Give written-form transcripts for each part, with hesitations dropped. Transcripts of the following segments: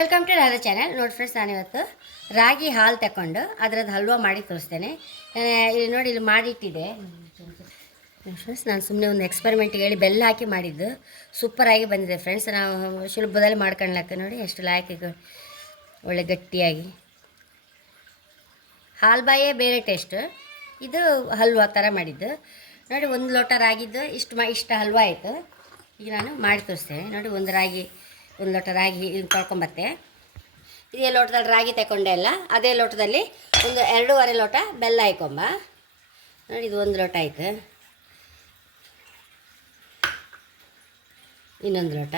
Welcome to Radha channel. ನೋಡಿ friends, ನಾನಿವತ್ತು ರಾಗಿ ಹಾಲು ತಗೊಂಡು ಅದರದ್ದು ಹಲ್ವಾ ಮಾಡಿ ತೋರಿಸ್ತೇನೆ. ಇಲ್ಲಿ ನೋಡಿ, ಇಲ್ಲಿ ಮಾಡಿಟ್ಟಿದೆ ಫ್ರೆಂಡ್ಸ್. ನಾನು ಸುಮ್ಮನೆ ಒಂದು ಎಕ್ಸ್ಪೆರಿಮೆಂಟ್ಗೆ ಹೇಳಿ ಬೆಲ್ಲ ಹಾಕಿ ಮಾಡಿದ್ದು ಸೂಪರಾಗಿ ಬಂದಿದೆ ಫ್ರೆಂಡ್ಸ್. ನಾವು ಸುಲಭದಲ್ಲಿ ಮಾಡ್ಕೊಳ್ಳಕ್ಕೆ ನೋಡಿ ಎಷ್ಟು ಲಾಯಕಿಗೆ ಒಳ್ಳೆ ಗಟ್ಟಿಯಾಗಿ. ಹಾಲು ಬಾಯೇ ಬೇರೆ ಟೇಸ್ಟ್, ಇದು ಹಲ್ವಾ ಥರ ಮಾಡಿದ್ದು ನೋಡಿ. ಒಂದು ಲೋಟ ರಾಗಿದ್ದು ಇಷ್ಟು ಹಲ್ವಾ ಆಯಿತು. ಈಗ ನಾನು ಮಾಡಿ ತೋರಿಸ್ತೇನೆ ನೋಡಿ. ಒಂದು ಲೋಟ ರಾಗಿ ತೊಳ್ಕೊಂಬತ್ತೆ. ಇದೇ ಲೋಟದಲ್ಲಿ ರಾಗಿ ತಗೊಂಡೆ ಅಲ್ಲ, ಅದೇ ಲೋಟದಲ್ಲಿ ಒಂದು 2.5 ಲೋಟ ಬೆಲ್ಲ ಹಾಕೊಂಬ ನೋಡಿ. ಇದು 1 ಲೋಟ ಆಯಿತು. ಇನ್ನೊಂದು ಲೋಟ,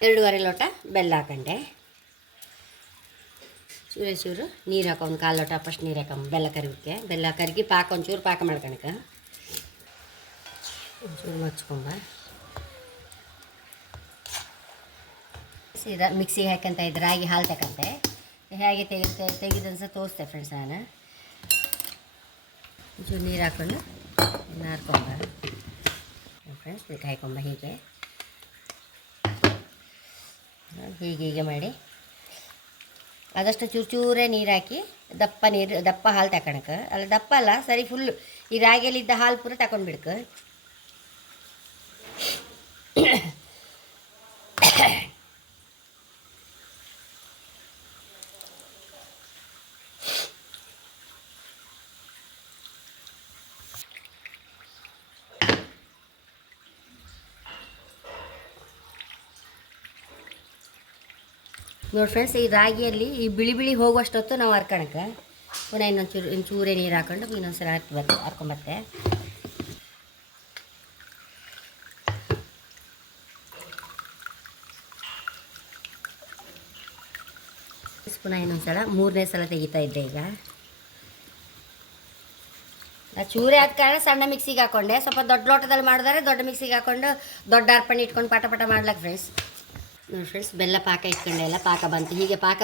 ಎರಡೂವರೆ ಲೋಟ ಬೆಲ್ಲ ಹಾಕೊಂಡೆ. ಚೂರು ನೀರು ಹಾಕೊ, ಒಂದು 1/4 ಲೋಟ ಫಸ್ಟ್ ನೀರು ಹಾಕೊಂಬ ಬೆಲ್ಲ ಕರಿಗಕ್ಕೆ. ಬೆಲ್ಲ ಕರಗಿ ಪಾಕ ಒಂಚೂರು ಪಾಕ ಮಾಡ್ಕೊಳಕ ಒಂಚೂರು ಮಚ್ಕೊಂಬ. ಸೀದಾ ಮಿಕ್ಸಿಗೆ ಹಾಕಂತ ಇದ್ದು ರಾಗಿ ಹಾಲು ತಗೊಂತೆ. ಹೇಗೆ ತೆಗೆದನ್ಸ ತೋರಿಸ್ತೆ ಫ್ರೆಂಡ್ಸ್. ನಾನು ಒಂಚೂರು ನೀರು ಹಾಕ್ಕೊಂಡು ನಾರ್ಕೊಂಬ ಫ್ರೆಂಡ್ಸ್. ಇದಕ್ಕೆ ಹಾಕೊಂಬ ಹೀಗೆ ಮಾಡಿ ಆದಷ್ಟು ಚೂರೇ ನೀರು ಹಾಕಿ ದಪ್ಪ ಹಾಲು ತಗೊಳಕ್ಕೆ. ಅಲ್ಲ, ದಪ್ಪ ಅಲ್ಲ, ಸರಿ ಫುಲ್ಲು ಈ ರಾಗಿಯಲ್ಲಿದ್ದ ಹಾಲು ಪೂರ ತಗೊಂಡ್ಬಿಡ್ಕ. ನೋಡಿ ಫ್ರೆಂಡ್ಸ್, ಈ ರಾಗಿಯಲ್ಲಿ ಈ ಬಿಳಿ ಹೋಗುವಷ್ಟೊತ್ತು ನಾವು ಹರ್ಕೊಳಕ್ಕೆ ಪುನಃ ಇನ್ನೊಂಚೂರೇ ನೀರು ಹಾಕೊಂಡು ಇನ್ನೊಂದ್ಸಲ ಹರ್ಕೊಂಬತ್ತೆ. ಪುನಃ ಇನ್ನೊಂದ್ಸಲ 3ನೇ ಸಲ ತೆಗಿತಾ ಇದ್ದೆ. ಈಗ ಚೂರೇ ಆದ ಕಾರಣ ಸಣ್ಣ ಮಿಕ್ಸಿಗೆ ಹಾಕ್ಕೊಂಡೆ. ಸ್ವಲ್ಪ ದೊಡ್ಡ ಲೋಟದಲ್ಲಿ ಮಾಡಿದರೆ ದೊಡ್ಡ ಮಿಕ್ಸಿಗೆ ಹಾಕ್ಕೊಂಡು ದೊಡ್ಡ ಅರ್ಪಣೆ ಇಟ್ಕೊಂಡು ಪಟ ಮಾಡ್ಲಕ್ಕೆ ಫ್ರೆಂಡ್ಸ್. ನೋಡಿ ಫ್ರೆಂಡ್ಸ್, ಬೆಲ್ಲ ಪಾಕ ಇಟ್ಕೊಂಡೆ ಎಲ್ಲ ಪಾಕ ಬಂತು. ಹೀಗೆ ಪಾಕ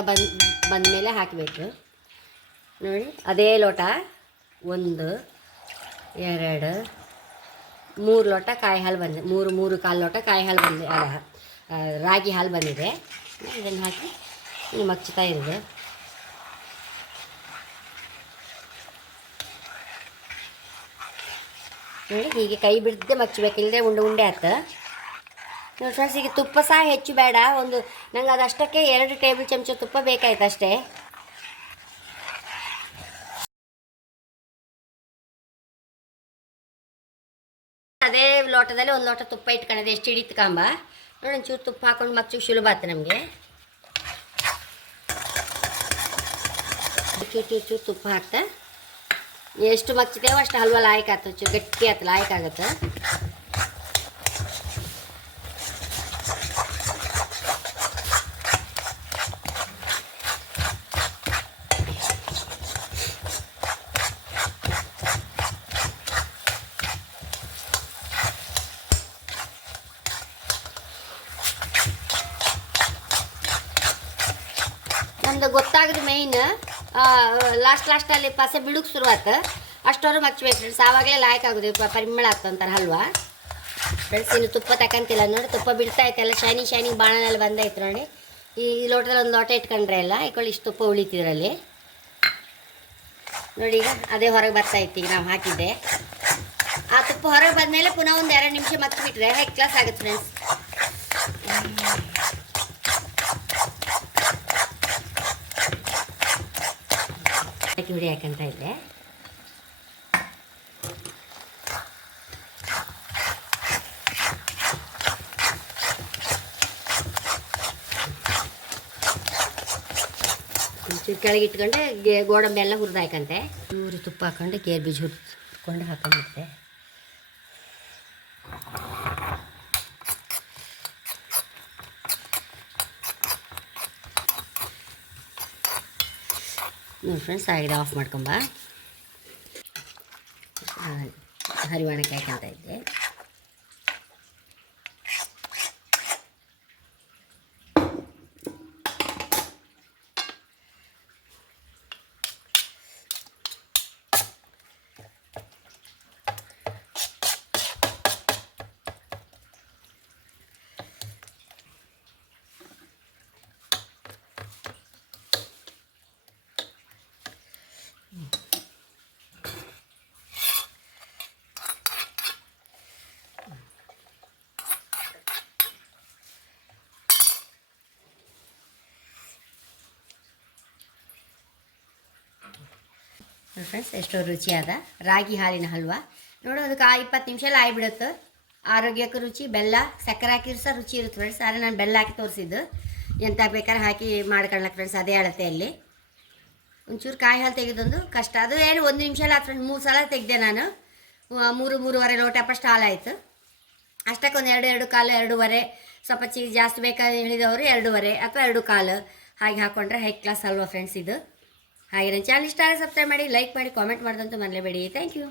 ಬಂದ ಮೇಲೆ ಹಾಕಬೇಕು ನೋಡಿ. ಅದೇ ಲೋಟ 1 2 3 ಲೋಟ ಕಾಯಿ ಹಾಲು ಬಂದಿದೆ. 3-3.25 ಲೋಟ ಕಾಯಿ ಹಾಲು ಬಂದಿದೆ, ರಾಗಿ ಹಾಲು ಬಂದಿದೆ. ಇದನ್ನು ಹಾಕಿ ಮಚ್ಚುತ್ತಾ ಇರೋದು ನೋಡಿ. ಹೀಗೆ ಕೈ ಬಿಡದೆ ಮಚ್ಚಬೇಕು, ಇಲ್ಲದೆ ಉಂಡೆ ಆಯ್ತು ನೋಡಿ ಫ್ರೆಂಡ್ಸ್. ಈಗ ತುಪ್ಪ ಸಹ ಹೆಚ್ಚು ಬೇಡ, ನಂಗೆ ಅದಷ್ಟಕ್ಕೆ 2 ಟೇಬಲ್ ಚಮಚ ತುಪ್ಪ ಬೇಕಾಯ್ತು ಅಷ್ಟೇ. ಅದೇ ಲೋಟದಲ್ಲಿ 1 ಲೋಟ ತುಪ್ಪ ಇಟ್ಕೊಂಡಿದೆ. ಎಷ್ಟು ಹಿಡಿತ್ಕೊಂಬ ನೋಡಿ. ಒಂಚೂರು ತುಪ್ಪ ಹಾಕೊಂಡು ಮಚ್ಚು ಸುಲಭ ಆಯ್ತು ನಮಗೆ. ಚೂರು ತುಪ್ಪ ಹಾಕ್ತಾ ಎಷ್ಟು ಮಚ್ಚಿತೇವೋ ಅಷ್ಟು ಹಲ್ವಾ ಲಾಯಕ್ ಆಯ್ತು. ಚೂರು ಗಟ್ಟಿ ಆಯ್ತು, ಲಾಯಕ್ ಆಗುತ್ತೆ. ನಮ್ದು ಗೊತ್ತಾಗೋದು ಮೇಯ್ನ್ ಲಾಸ್ಟಲ್ಲಿ ಪಸೆ ಬಿಡುಕ್ಕೆ ಶುರುವಾತು, ಅಷ್ಟವರು ಮಚ್ಚಬೇಕು ಫ್ರೆಂಡ್ಸ್. ಆವಾಗಲೇ ಲಾಯಕ್ ಆಗೋದು, ಪರಿಮಳ ಆಗ್ತಂತಾರೆ ಹಲ್ವಾ ಫ್ರೆಂಡ್ಸ್. ಇನ್ನು ತುಪ್ಪ ತಗೊಂತಿಲ್ಲ ನೋಡಿ. ತುಪ್ಪ ಬಿಡ್ತಾ ಐತೆಲ್ಲ ಶೈನಿಂಗ್ ಬಾಣನಲ್ಲಿ ಬಂದೈತೆ ನೋಡಿ. ಈ ಲೋಟದಲ್ಲಿ 1 ಲೋಟ ಇಟ್ಕೊಂಡ್ರೆ ಎಲ್ಲ ಇಟ್ಕೊಳ್ಳಿ, ಇಷ್ಟು ತುಪ್ಪ ಉಳಿತಿದ್ರಲ್ಲಿ ನೋಡಿ. ಈಗ ಅದೇ ಹೊರಗೆ ಬರ್ತಾಯಿತ್ತು. ಈಗ ನಾವು ಹಾಕಿದ್ದೆ ಆ ತುಪ್ಪ ಹೊರಗೆ ಬಂದಮೇಲೆ ಪುನಃ ಒಂದು 2 ನಿಮಿಷ ಮಚ್ಚಿಬಿಟ್ರೆ ಹೈ ಕ್ಲಾಸ್ ಆಗುತ್ತೆ ಫ್ರೆಂಡ್ಸ್. ಹುಡಿ ಹಾಕಂತ ಇದ್ದೆ. ಒಂಚೂರು ಕೆಳಗೆ ಇಟ್ಕೊಂಡೆ ಗೋಡಂಬಿ ಎಲ್ಲ ಹುರಿದು ಹಾಕಂತೆ. ಚೂರು ತುಪ್ಪ ಹಾಕೊಂಡು ಗೇರು ಬೀಜ ಹುರ್ಕೊಂಡು ಹಾಕೊಂಡಿದ್ದೆ. ನೋಡಿ ಫ್ರೆಂಡ್ಸ್, ಆಗಿದೆ. ಆಫ್ ಮಾಡ್ಕೊಂಬ. ಹರಿವಾಣಕ್ಕೆ ಹಾಕಂತ ಇದ್ದೆ. ಫ್ರೆಂಡ್ಸ್ ಎಷ್ಟೋ ರುಚಿಯಾದ ರಾಗಿ ಹಾಲಿನ ಹಲ್ವ ನೋಡು. ಅದಕ್ಕೆ 20 ನಿಮಿಷ ಎಲ್ಲ ಆಗಿಬಿಡುತ್ತೆ. ಆರೋಗ್ಯಕ್ಕೆ ರುಚಿ, ಬೆಲ್ಲ ಸಕ್ಕರೆ ಹಾಕಿದ್ರೆ ಸಹ ರುಚಿ ಇರುತ್ತೆ ಫ್ರೆಂಡ್ಸ್. ಆದರೆ ನಾನು ಬೆಲ್ಲ ಹಾಕಿ ತೋರಿಸಿದ್ದು, ಎಂತ ಬೇಕಾದ್ರೆ ಹಾಕಿ ಮಾಡ್ಕೊಳ್ಳಕ್ಕೆ ಫ್ರೆಂಡ್ಸ್. ಅದೇ ಅಳತೆಯಲ್ಲಿ ಒಂಚೂರು ಕಾಯಿ ಹಾಲು ತೆಗೆದೊಂದು ಕಷ್ಟ. ಅದು ಏನು 1 ನಿಮಿಷ ಎಲ್ಲ ಫ್ರೆಂಡ್. 3 ಸಲ ತೆಗೆದೆ ನಾನು. 3-3.5 ಲೋಟ ಫಸ್ಟ್ ಹಾಲಾಯಿತು. ಅಷ್ಟಕ್ಕೊಂದು 2 ಕಾಲು 2.5, ಸ್ವಲ್ಪ ಜಾಸ್ತಿ ಬೇಕಾದ್ರೆ ಹೇಳಿದವರು 2.5 ಅಥವಾ 2 ಕಾಲು ಹಾಗೆ ಹಾಕ್ಕೊಂಡ್ರೆ ಹೈ ಕ್ಲಾಸ್ ಅಲ್ವಾ ಫ್ರೆಂಡ್ಸ್ ಇದು. ಹಾಗೆ ನನ್ನ ಚಾನಲ್ ಇಷ್ಟ ಆದರೆ ಸಬ್ಸ್ಕ್ರೈಬ್ ಮಾಡಿ, ಲೈಕ್ ಮಾಡಿ, ಕಾಮೆಂಟ್ ಮಾಡೋದಂತೂ ಮರಲೇಬೇಡಿ. Thank you.